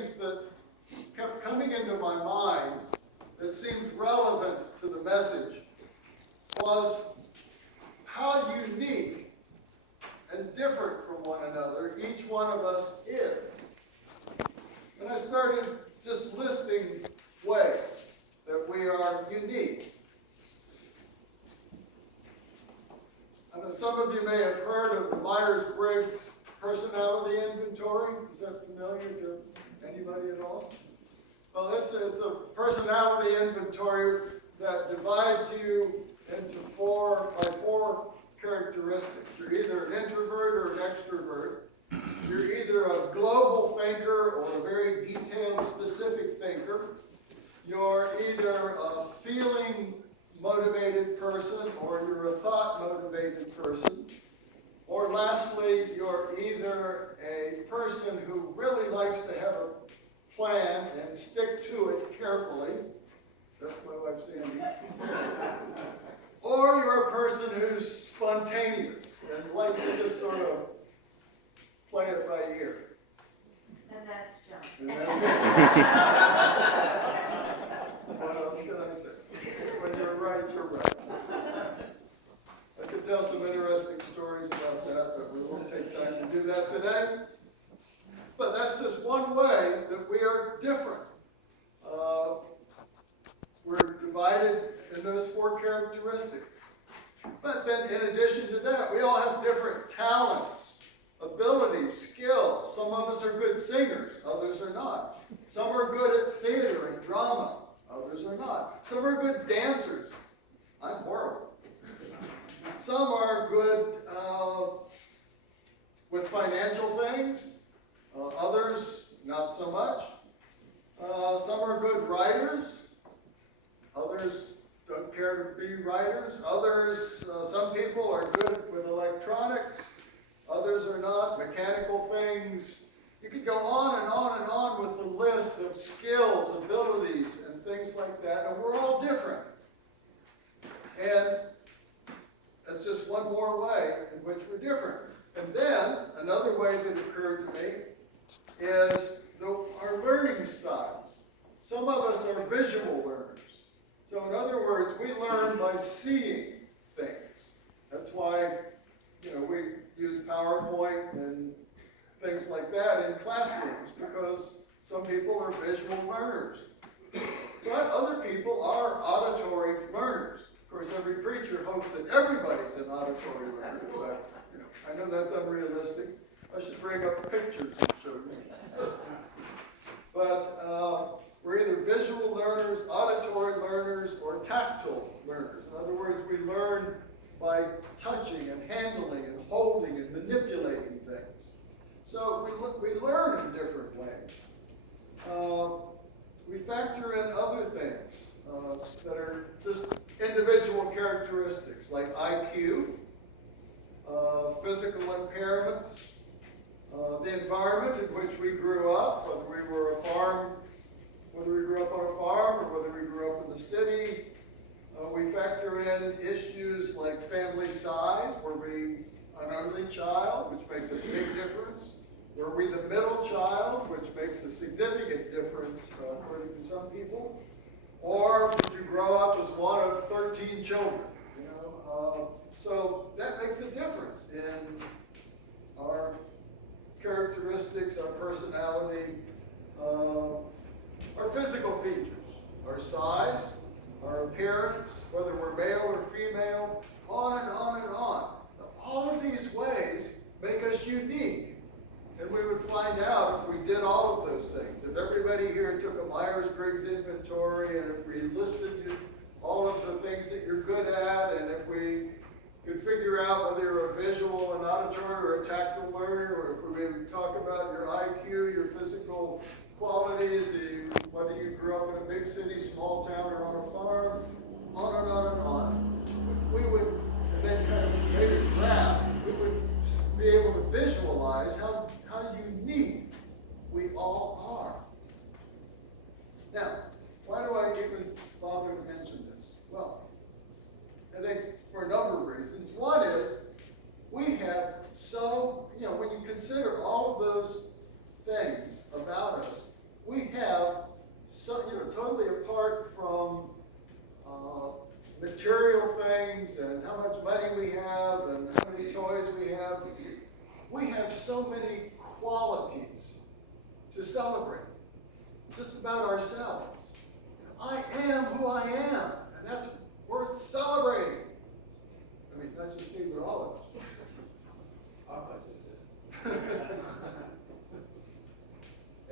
things that kept coming into my mind that seemed relevant to the message was how unique and different from one another each one of us is. And I started just listing ways that we are unique. I know some of you may have heard of the Myers-Briggs personality inventory. Is that familiar to anybody at all? Well, it's a personality inventory that divides you into four characteristics. You're either an introvert or an extrovert. You're either a global thinker or a very detailed, specific thinker. You're either a feeling-motivated person or you're a thought-motivated person. Or lastly, you're either a person who really likes to have a plan and stick to it carefully. That's my wife, Sandy. Or you're a person who's spontaneous and likes to just sort of play it by ear. And that's John. And that's it. What else can I say? When you're right, you're right. I could tell some interesting stories about that, but we won't take time to do that today. But that's just one way that we are different. We're divided in those four characteristics. But then in addition to that, we all have different talents, abilities, skills. Some of us are good singers, others are not. Some are good at theater and drama, others are not. Some are good dancers. I'm horrible. Some are good with financial things, others not so much. Some are good writers, others don't care to be writers. Others, some people are good with electronics, others are not, mechanical things. You could go on and on and on with the list of skills, abilities, and things like that, and we're all different. And that's just one more way in which we're different. And then, another way that occurred to me is our learning styles. Some of us are visual learners. So in other words, we learn by seeing things. That's why, we use PowerPoint and things like that in classrooms, because some people are visual learners. But other people are auditory learners. Of course, every preacher hopes that everybody's an auditory learner, but I know that's unrealistic. I should bring up pictures and show you. But we're either visual learners, auditory learners, or tactile learners. In other words, we learn by touching and handling and holding and manipulating things. So we learn in different ways. We factor in other things that are just individual characteristics like IQ, physical impairments, the environment in which we grew up, whether we grew up on a farm or whether we grew up in the city. We factor in issues like family size. Were we an only child, which makes a big difference? Were we the middle child, which makes a significant difference according to some people? Or did you grow up as one of 13 children? So that makes a difference in our characteristics, our personality, our physical features, our size, our appearance, whether we're male or female, on and on and on. All of these ways make us unique. And we would find out if we did all of those things. If everybody here took a Myers-Briggs inventory, and if we listed all of the things that you're good at, and if we could figure out whether you're a visual, an auditory, or a tactile learner, or if we would talk about your IQ, your physical qualities, whether you grew up in a big city, small town, or on a farm, on and on and on, we would, and then kind of made a graph, we would be able to visualize how unique we all are. Now, why do I even bother to mention this? Well, I think for a number of reasons. One is, we have when you consider all of those things about us, totally apart from material things and how much money we have and how many toys we have so many qualities to celebrate, just about ourselves. I am who I am, and that's worth celebrating. I mean, that's just me with all of us.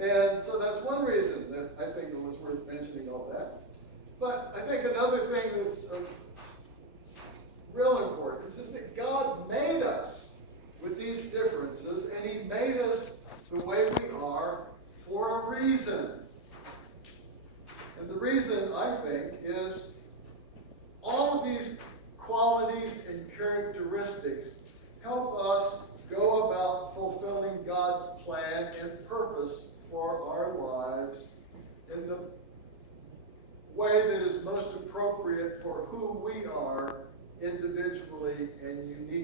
And so that's one reason that I think it was worth mentioning all that. But I think another thing that's real important is that God made us with these differences, and He made us the way we are for a reason. And the reason, I think, is all of these qualities and characteristics help us go about fulfilling God's plan and purpose for our lives in the way that is most appropriate for who we are individually and uniquely.